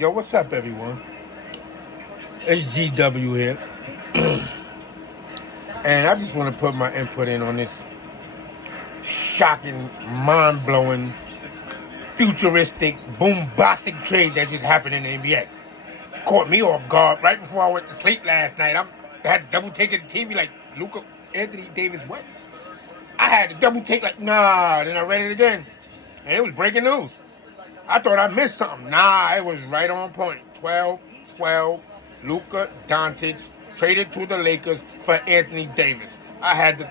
Yo, what's up, everyone? It's GW here. And I just want to put my input in on this shocking, mind-blowing, futuristic, bombastic trade that just happened in the NBA. Caught me off guard right before I went to sleep last night. I had to double take at the TV like, Luka, Anthony Davis, what? I had to double take like, nah. Then I read it again. And it was breaking news. I thought I missed something. Nah, it was right on point. 12-12, Luka Dončić traded to the Lakers for Anthony Davis. I had to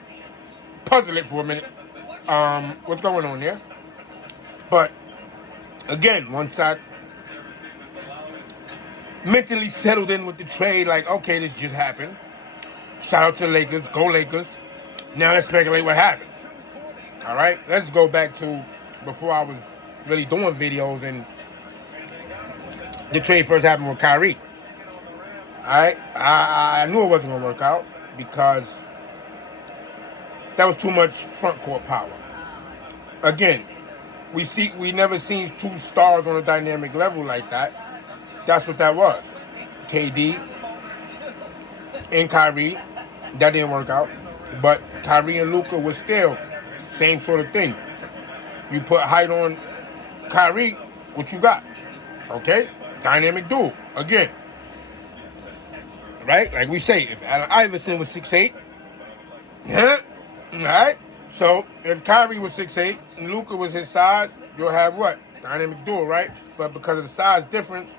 puzzle it for a minute. What's going on there? But, again, once I mentally settled in with the trade, like, okay, this just happened. Shout out to the Lakers. Go Lakers. Now let's speculate what happened. All right? Let's go back to before I was really doing videos and the trade first happened with Kyrie. Alright, I knew it wasn't gonna work out because that was too much front court power. Again, we never seen two stars on a dynamic level like that. That's what that was. KD and Kyrie, that didn't work out. But Kyrie and Luka was still same sort of thing. You put height on Kyrie, what you got? Okay? Dynamic duo. Again. Right? Like we say, if Allen Iverson was 6'8", yeah, alright? So, if Kyrie was 6'8", and Luka was his size, you'll have what? Dynamic duo, right? But because of the size difference,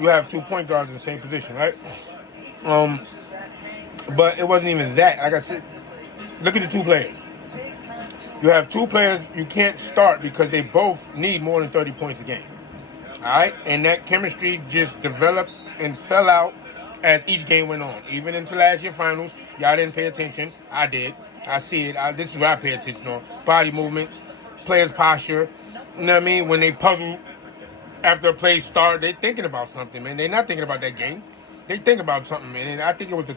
you have 2 point guards in the same position, right? But it wasn't even that. Like I said, look at the two players. You have two players you can't start because they both need more than 30 points a game. All right? And that chemistry just developed and fell out as each game went on. Even into last year's finals, y'all didn't pay attention. I did. I see it. This is what I pay attention on. Body movements, players' posture. You know what I mean? When they puzzle after a play start, they're thinking about something, man. They're not thinking about that game. They think about something, man. And I think it was the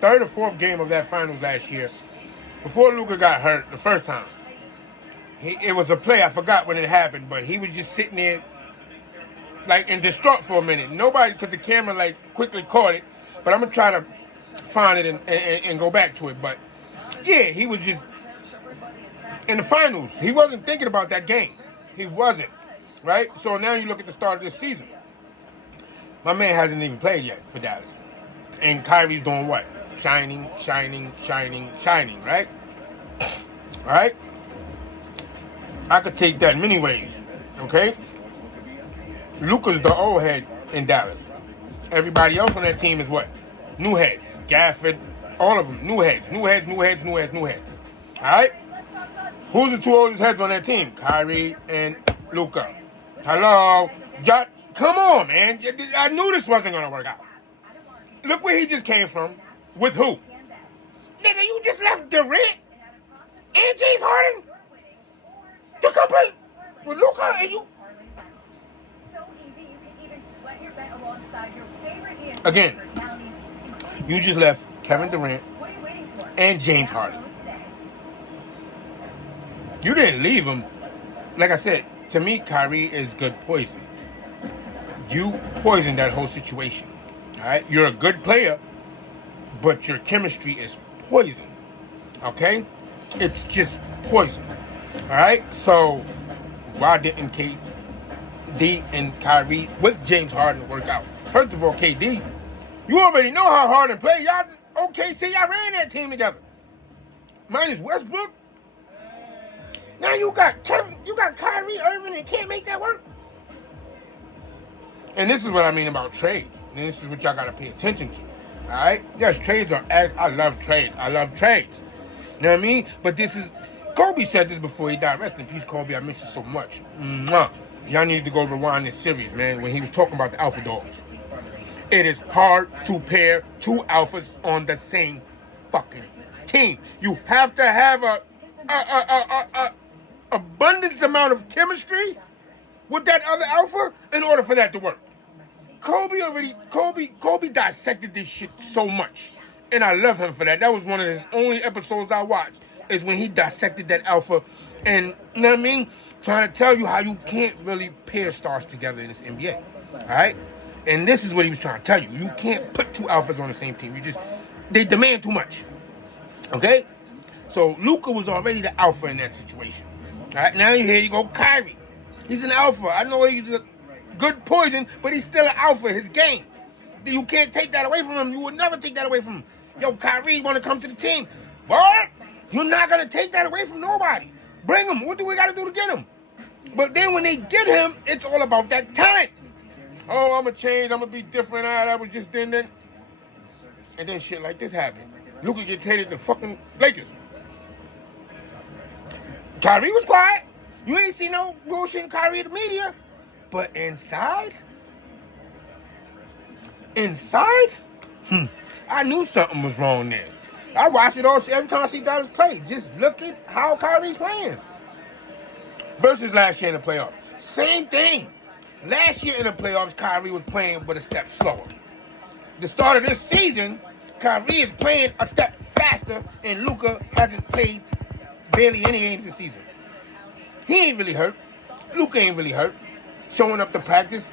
third or fourth game of that finals last year. Before Luka got hurt the first time, it was a play. I forgot when it happened, but he was just sitting there like in distraught for a minute. Nobody, because the camera like quickly caught it, but I'm going to try to find it and go back to it. But yeah, he was just in the finals. He wasn't thinking about that game. He wasn't, right? So now you look at the start of this season. My man hasn't even played yet for Dallas. And Kyrie's doing what? Shining, right? All right? I could take that many ways, okay? Luka's the old head in Dallas. Everybody else on that team is what? New heads. Gafford, all of them. New heads. All right? Who's the two oldest heads on that team? Kyrie and Luka. Hello? Come on, man. I knew this wasn't going to work out. Look where he just came from. With who? Nigga, you just left Durant and James Harden to complete with Luka and you. Again, you just left Kevin Durant and James Harden. You didn't leave him. Like I said, to me, Kyrie is good poison. You poisoned that whole situation. All right? You're a good player, but your chemistry is poison. Okay? It's just poison. All right? So, why didn't KD and Kyrie with James Harden work out? First of all, KD, you already know how Harden play. Y'all, OKC, y'all ran that team together. Minus Westbrook. Now you got Kyrie Irving and can't make that work. And this is what I mean about trades. And this is what y'all got to pay attention to. All right? Yes, trades are, I love trades. You know what I mean? But this is, Kobe said this before he died. Rest in peace, Kobe. I miss you so much. Mwah. Y'all need to go rewind this series, man, when he was talking about the alpha dogs. It is hard to pair two alphas on the same fucking team. You have to have a abundance amount of chemistry with that other alpha in order for that to work. Kobe dissected this shit so much. And I love him for that. That was one of his only episodes I watched, is when he dissected that alpha. And, you know what I mean? trying to tell you how you can't really pair stars together in this NBA. All right? And this is what he was trying to tell you. You can't put two alphas on the same team. They demand too much. Okay? So Luka was already the alpha in that situation. All right? Now here you go, Kyrie. He's an alpha. I know he's a good poison, but he's still an alpha. His game. You can't take that away from him. You would never take that away from him. Yo, Kyrie want to come to the team. What? You're not going to take that away from nobody. Bring him. What do we got to do to get him? But then when they get him, it's all about that talent. Oh, I'm going to change. I'm going to be different. That was just then. And then shit like this happened. Luka get traded to fucking Lakers. Kyrie was quiet. You ain't see no bullshit in Kyrie in the media. But inside? I knew something was wrong there. I watch it all every time I see Dallas play. Just look at how Kyrie's playing. Versus last year in the playoffs. Same thing. Last year in the playoffs, Kyrie was playing but a step slower. The start of this season, Kyrie is playing a step faster, and Luka hasn't played barely any games this season. He ain't really hurt. Luka ain't really hurt. Showing up to practice.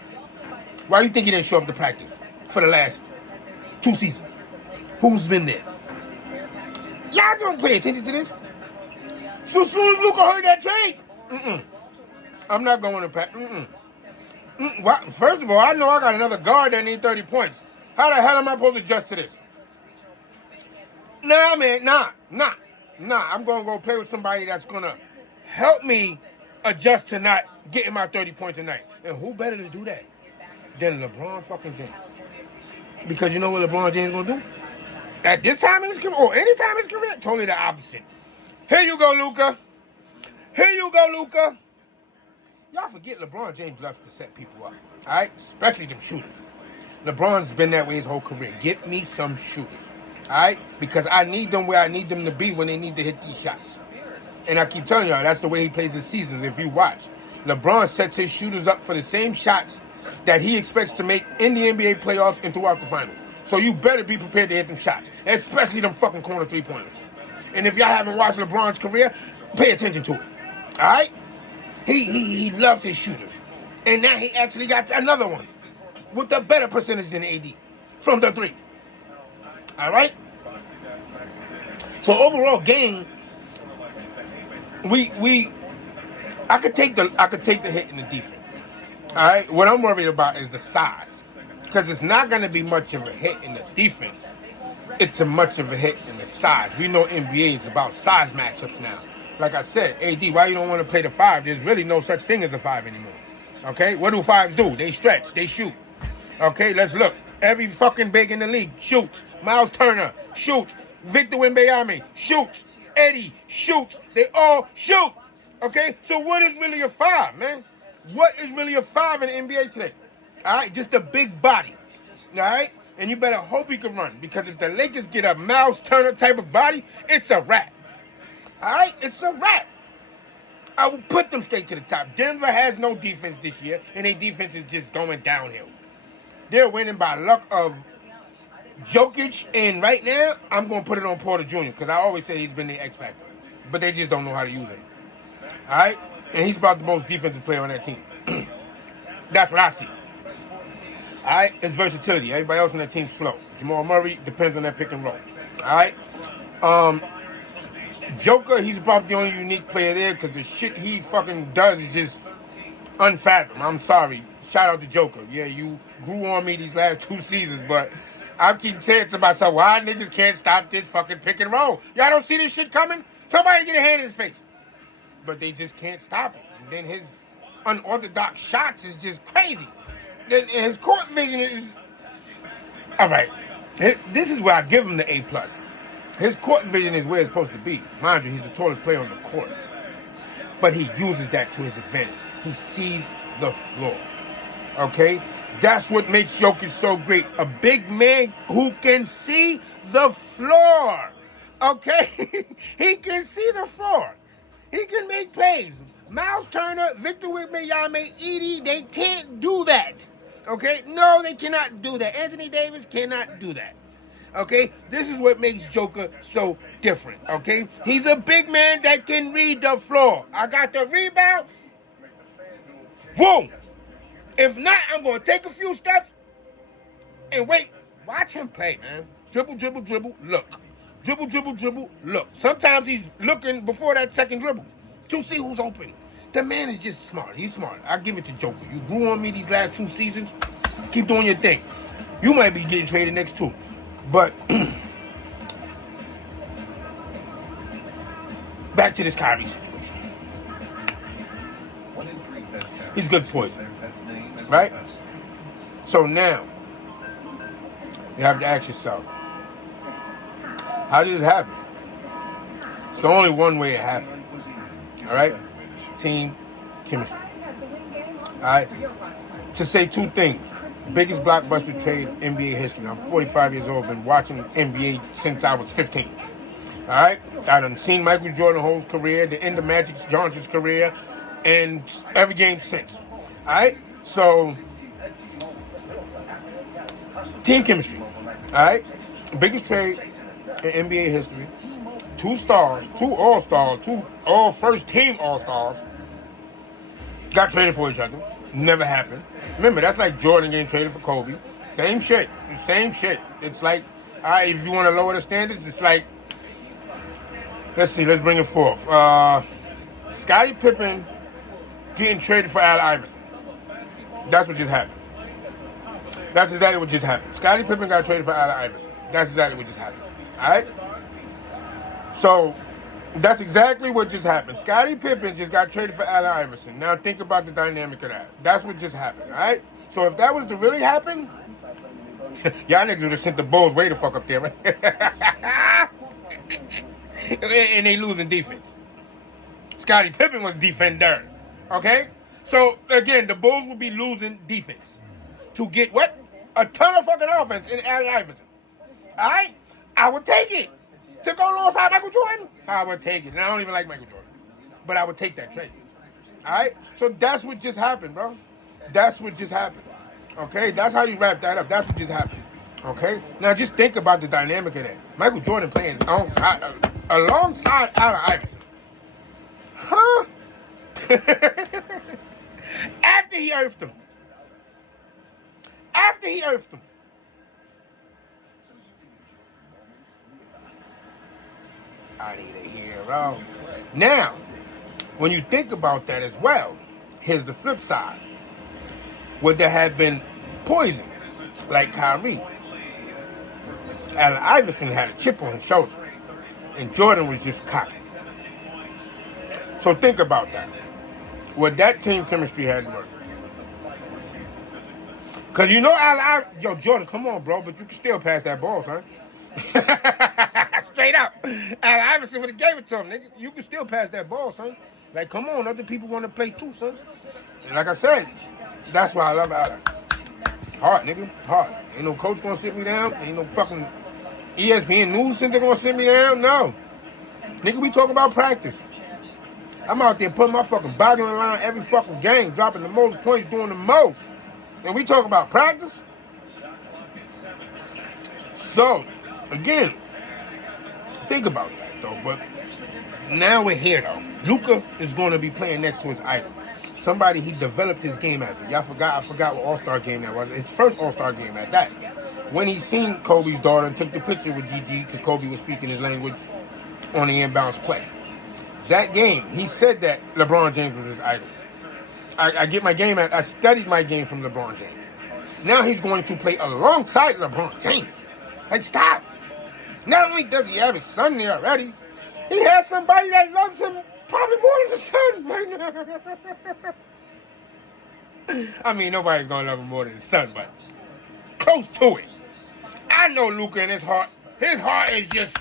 Why do you think he didn't show up to practice for the last 2 seasons? Who's been there? Y'all don't pay attention to this. So as soon as Luka heard that trade, I'm not going to practice. First of all, I know I got another guard that needs 30 points. How the hell am I supposed to adjust to this? Nah, man, nah. I'm going to go play with somebody that's going to help me adjust to not getting my 30 points a night. And who better to do that than LeBron fucking James? Because you know what LeBron James going to do? At this time in his career, or any time in his career, totally the opposite. Here you go, Luka. Y'all forget LeBron James loves to set people up, all right? Especially them shooters. LeBron's been that way his whole career. Get me some shooters, all right? Because I need them where I need them to be when they need to hit these shots. And I keep telling y'all, that's the way he plays his seasons. If you watch, LeBron sets his shooters up for the same shots that he expects to make in the NBA playoffs and throughout the finals. So you better be prepared to hit them shots, especially them fucking corner three-pointers. And if y'all haven't watched LeBron's career, pay attention to it, all right? He loves his shooters. And now he actually got another one with a better percentage than AD from the three. All right? So overall game, I could take the hit in the defense. All right? What I'm worried about is the size. Because it's not going to be much of a hit in the defense. It's a much of a hit in the size. We know NBA is about size matchups now. Like I said, AD, why you don't want to play the 5? There's really no such thing as a 5 anymore. Okay? What do 5s do? They stretch. They shoot. Okay? Let's look. Every fucking big in the league shoots. Miles Turner shoots. Victor Wembanyama shoots. Eddie shoots. They all shoot. Okay? So what is really a 5, man? What is really a 5 in the NBA today? All right? Just a big body. All right? And you better hope he can run. Because if the Lakers get a Miles Turner type of body, it's a wrap. All right? It's a wrap. I will put them straight to the top. Denver has no defense this year, and their defense is just going downhill. They're winning by luck of Jokic, and right now, I'm going to put it on Porter Jr. because I always say he's been the X factor. But they just don't know how to use him. All right? And he's about the most defensive player on that team. That's what I see. All right? It's versatility. Everybody else on that team's slow. Jamal Murray depends on that pick and roll. All right? Joker, he's about the only unique player there because the shit he fucking does is just unfathomable. I'm sorry. Shout out to Joker. Yeah, you grew on me these last 2 seasons, but I keep saying to myself, why niggas can't stop this fucking pick and roll? Y'all don't see this shit coming? Somebody get a hand in his face. But they just can't stop it. And then his unorthodox shots is just crazy. Then his court vision is... All right. This is where I give him the A+. His court vision is where it's supposed to be. Mind you, he's the tallest player on the court. But he uses that to his advantage. He sees the floor. Okay? That's what makes Jokic so great. A big man who can see the floor. Okay? He can see the floor. He can make plays. Miles Turner, Victor Wembanyama, Edie, they can't do that. Okay? No, they cannot do that. Anthony Davis cannot do that. Okay? This is what makes Joker so different. Okay? He's a big man that can read the floor. I got the rebound. Boom. If not, I'm going to take a few steps and wait. Watch him play, man. Dribble, dribble, dribble, look. Dribble, dribble, dribble, look. Sometimes he's looking before that second dribble to see who's open. The man is just smart. He's smart. I give it to Joker. You grew on me these last 2 seasons. Keep doing your thing. You might be getting traded next too. But back to this Kyrie situation. He's good poison. Right? So now, you have to ask yourself, how did this happen? It's the only one way it happened. All right? Team chemistry. All right? To say 2 things. Biggest blockbuster trade in NBA history. I'm 45 years old. Been watching NBA since I was 15. All right? I done seen Michael Jordan's whole career, the end of Magic Johnson's career, and every game since. All right? So, team chemistry. All right? Biggest trade in NBA history. 2 stars, 2 all-stars, 2 all-first-team all-stars got traded for each other. Never happened. Remember, that's like Jordan getting traded for Kobe. Same shit. The same shit. It's like, all right, if you want to lower the standards, it's like, let's see, let's bring it forth. Scottie Pippen getting traded for Allen Iverson. That's what just happened. That's exactly what just happened. Scottie Pippen got traded for Allen Iverson. That's exactly what just happened. All right? So, that's exactly what just happened. Scottie Pippen just got traded for Allen Iverson. Now, think about the dynamic of that. That's what just happened, all right? So, if that was to really happen, y'all niggas would have sent the Bulls way the fuck up there, right? And they losing defense. Scottie Pippen was defender, okay? So, again, the Bulls will be losing defense to get what? A ton of fucking offense in Allen Iverson. All right? I would take it. To go alongside Michael Jordan, I would take it. And I don't even like Michael Jordan. But I would take that trade. All right? So that's what just happened, bro. That's what just happened. Okay? That's how you wrap that up. That's what just happened. Okay? Now just think about the dynamic of that. Michael Jordan playing alongside Allen Iverson. Huh? After he earthed him. After he earthed him. I need a hero. Now, when you think about that as well, here's the flip side. Would there have been poison, like Kyrie? Allen Iverson had a chip on his shoulder, and Jordan was just cocky. So think about that. Would that team chemistry had worked? Because you know yo, Jordan, come on, bro, but you can still pass that ball, son. Straight up. Allen Iverson would have gave it to him, nigga. You can still pass that ball, son. Like, come on, other people want to play too, son. And like I said, that's why I love Allen. Hard, nigga. Hard. Ain't no coach gonna sit me down. Ain't no fucking ESPN News Center gonna sit me down. No. Nigga, we talk about practice. I'm out there putting my fucking body on the line every fucking game, dropping the most points, doing the most. And we talk about practice? So, again, think about that, though. But now we're here, though. Luka is going to be playing next to his idol. Somebody he developed his game after. Y'all forgot, I forgot what All-Star game that was. His first All-Star game at that. When he seen Kobe's daughter and took the picture with Gigi, because Kobe was speaking his language on the inbounds play. That game, he said that LeBron James was his idol. I studied my game from LeBron James. Now he's going to play alongside LeBron James. Like, stop. Not only does he have his son there already, he has somebody that loves him probably more than his son right now. I mean, nobody's going to love him more than his son, but close to it. I know Luka in his heart is just,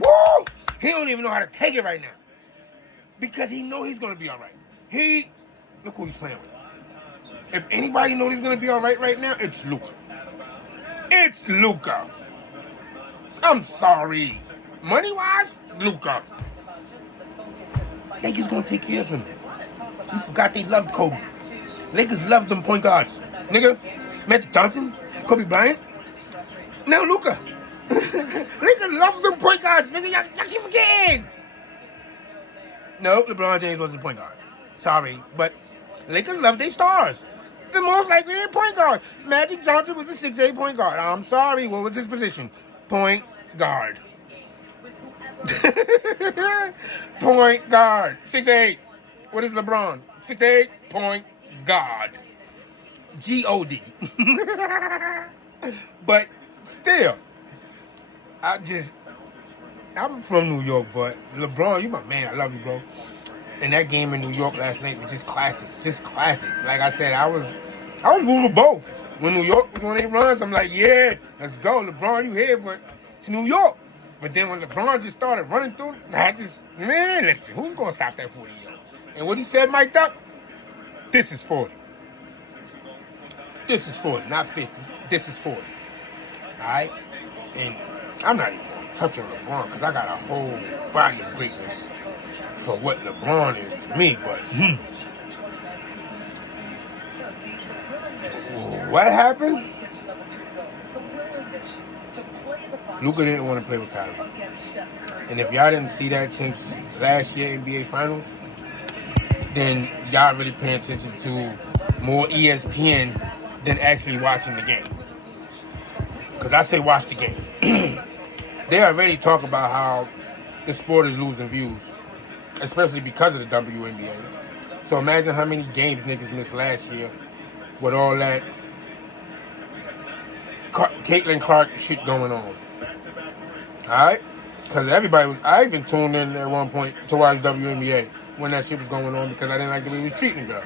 woo! He don't even know how to take it right now. Because he know he's going to be all right. Look who he's playing with. If anybody knows he's going to be all right now, it's Luka. It's Luka. I'm sorry. Money-wise, Luka. Lakers going to take care of him. You forgot they loved Kobe. Lakers loved them point guards. Nigga, Magic Johnson, Kobe Bryant. Now Luka. Lakers loved them point guards. Nigga, y'all keep forgetting. No, LeBron James wasn't a point guard. Sorry, but Lakers love their stars. The most likely point guard. Magic Johnson was a 6'8" point guard. I'm sorry, what was his position? Point guard. Point guard. 6'8". What is LeBron? 6'8", point guard. G-O-D. But still, I'm from New York, but LeBron, you my man. I love you, bro. And that game in New York last night was just classic. Just classic. Like I said, I was rooting for both. When New York was on their runs, I'm like, yeah, let's go. LeBron, you here, but it's New York. But then when LeBron just started running through, man, listen, who's going to stop that 40-year-old? And what he said, mic'd up, this is 40. This is 40, not 50. This is 40. All right? And I'm not even touching LeBron because I got a whole body of greatness for what LeBron is to me, but what happened? Luka didn't want to play with Kyrie. And if y'all didn't see that since last year NBA Finals, then y'all really paying attention to more ESPN than actually watching the game. Because I say watch the games. They already talk about how the sport is losing views, especially because of the WNBA. So imagine how many games niggas missed last year with all that Caitlin Clark shit going on. Alright? Because everybody was, I even tuned in at one point to watch WNBA when that shit was going on because I didn't like the way they was treating the girl.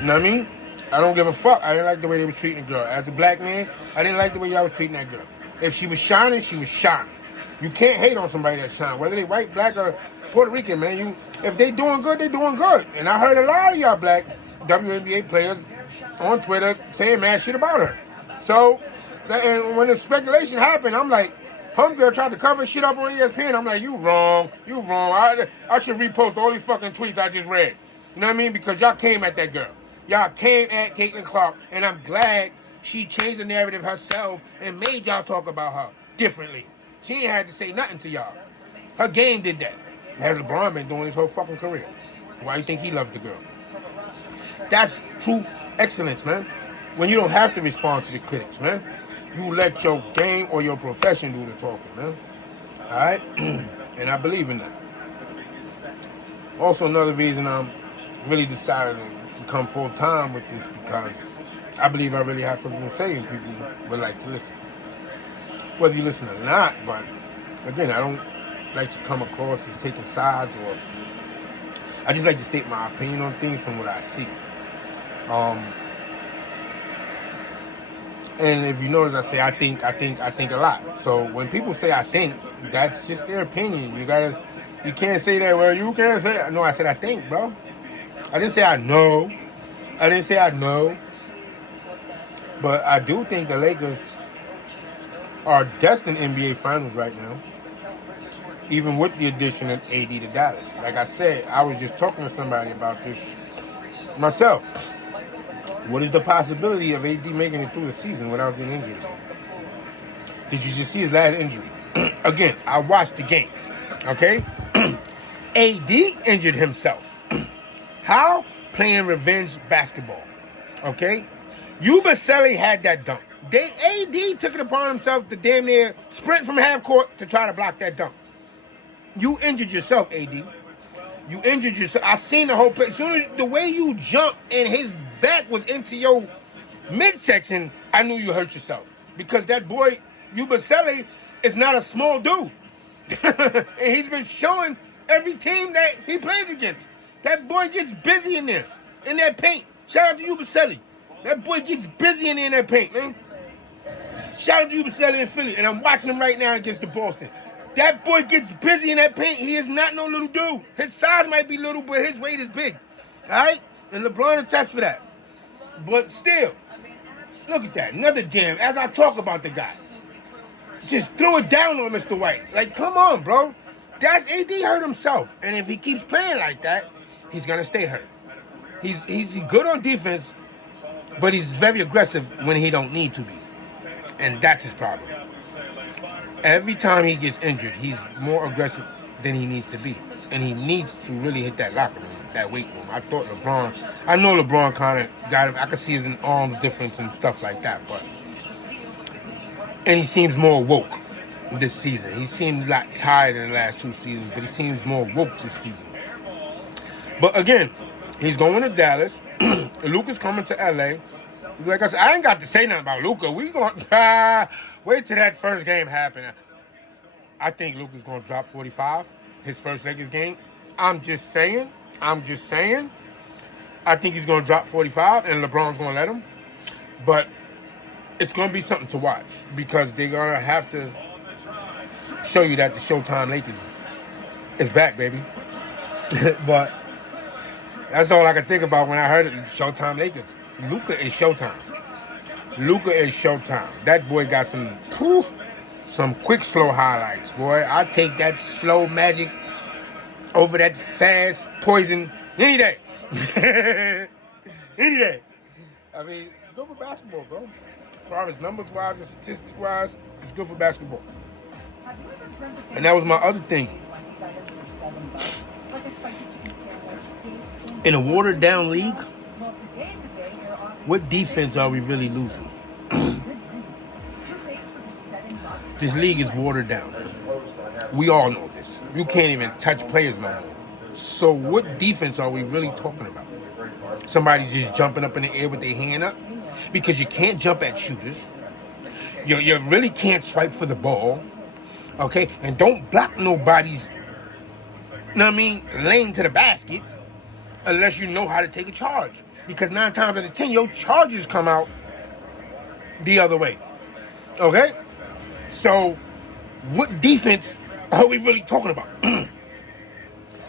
You know what I mean? I don't give a fuck. I didn't like the way they was treating the girl. As a black man, I didn't like the way y'all was treating that girl. If she was shining, she was shining. You can't hate on somebody that shine, whether they white, black, or Puerto Rican, man. If they doing good, they doing good. And I heard a lot of y'all black WNBA players on Twitter saying mad shit about her. So, and when the speculation happened, I'm like, homegirl tried to cover shit up on ESPN. I'm like, you wrong. I should repost all these fucking tweets I just read. You know what I mean? Because y'all came at that girl. Y'all came at Caitlin Clark, and I'm glad she changed the narrative herself and made y'all talk about her differently. She ain't had to say nothing to y'all. Her game did that. Has LeBron been doing his whole fucking career? Why you think he loves the girl? That's true excellence, man. When you don't have to respond to the critics, man. You let your game or your profession do the talking, man. Alright? And I believe in that. Also, another reason I'm really decided to become full-time with this because I believe I really have something to say and people would like to listen. Whether you listen or not, but again, I don't like to come across as taking sides, or I just like to state my opinion on things from what I see. And if you notice, I say I think a lot. So when people say I think, that's just their opinion. You can't say that. Well, you can't say it. No, I said I think, bro. I didn't say I know. But I do think the Lakers are destined NBA Finals right now, even with the addition of AD to Dallas. Like I said, I was just talking to somebody about this myself. What is the possibility of AD making it through the season without getting injured? Did you just see his last injury? Again, I watched the game, okay? AD injured himself. How? Playing revenge basketball, okay? Ubaselli had that dunk. AD took it upon himself to damn near sprint from half court to try to block that dunk. You injured yourself, AD. You injured yourself. I seen the whole play. As soon as the way you jumped and his back was into your midsection, I knew you hurt yourself. Because that boy, Ubaselli, is not a small dude. And he's been showing every team that he plays against. That boy gets busy in there, in that paint. Shout out to Ubaselli. That boy gets busy in there in that paint, man. Shout out to Ubaselli in Philly. And I'm watching him right now against the Boston. That boy gets busy in that paint. He is not no little dude. His size might be little, but his weight is big. All right? And LeBron attests for that. But still, look at that. Another jam. As I talk about the guy, just throw it down on Mr. White. Like, come on, bro. That's AD hurt himself. And if he keeps playing like that, he's going to stay hurt. He's good on defense, but he's very aggressive when he don't need to be. And that's his problem. Every time he gets injured, he's more aggressive than he needs to be. And he needs to really hit that locker room. that weight room. I thought LeBron, I know LeBron kind of got him. I could see his arms difference and stuff like that, and he seems more woke this season. He seemed a lot tired in the last 2 seasons, but he seems more woke this season. But again, he's going to Dallas. Luka's coming to LA. Like I said, I ain't got to say nothing about Luka. We going wait till that first game happen. I think Luka's going to drop 45 his first Lakers game. I'm just saying. I think he's going to drop 45, and LeBron's going to let him. But it's going to be something to watch because they're going to have to show you that the Showtime Lakers is back, baby. But that's all I could think about when I heard it. Showtime Lakers. Luka is Showtime. That boy got some quick, slow highlights, boy. I take that slow magic over that fast poison any day. Any day. I mean, it's good for basketball, bro. As far as numbers-wise and statistics-wise, it's good for basketball. And that was my other thing. In a watered-down league, what defense are we really losing? This league is watered down. We all know this. You can't even touch players no more. So what defense are we really talking about? Somebody just jumping up in the air with their hand up? Because you can't jump at shooters. You really can't swipe for the ball. Okay? And don't block nobody's, lane to the basket unless you know how to take a charge. Because 9 times out of 10, your charges come out the other way. Okay? So, what defense are we really talking about?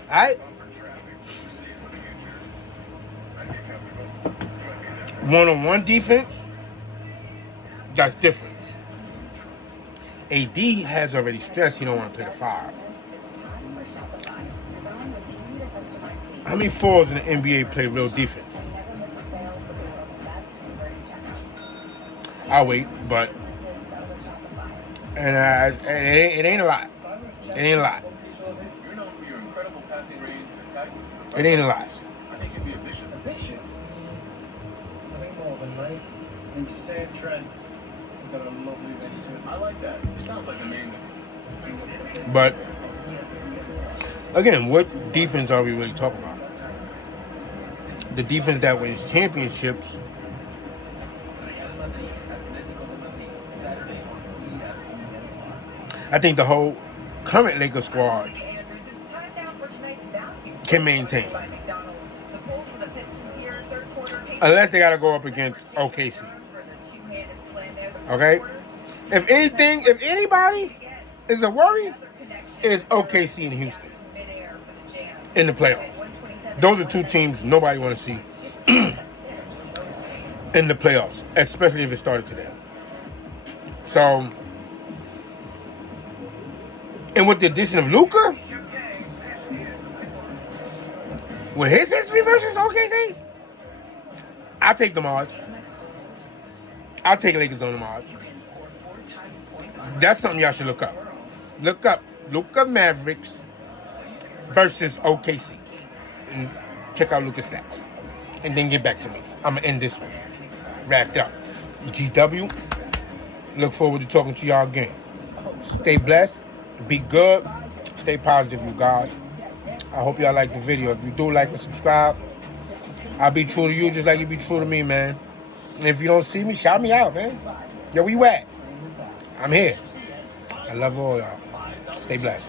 Alright? One-on-one defense, that's different. AD has already stressed he don't want to play the 5. How many 4s in the NBA play real defense? I'll wait, but it ain't a lot. It ain't a lot. It ain't a lot. But again, what defense are we really talking about? The defense that wins championships. I think the whole current Lakers squad can maintain. Unless they got to go up against OKC. Okay? If anybody is a worry, it's OKC and Houston in the playoffs. Those are 2 teams nobody want to see in the playoffs, especially if it started today. So, and with the addition of Luka, with his history versus OKC, I'll take the odds. I'll take Lakers on the odds. That's something y'all should look up. Look up Luka Mavericks versus OKC. And check out Luka's stats. And then get back to me. I'm going to end this one. Wrapped up. GW. Look forward to talking to y'all again. Stay blessed. Be good. Stay positive, you guys. I hope y'all like the video. If you do, like and subscribe. I'll be true to you just like you be true to me, man. And if you don't see me, shout me out, man. Yo, where you at? I'm here. I love all y'all. Stay blessed.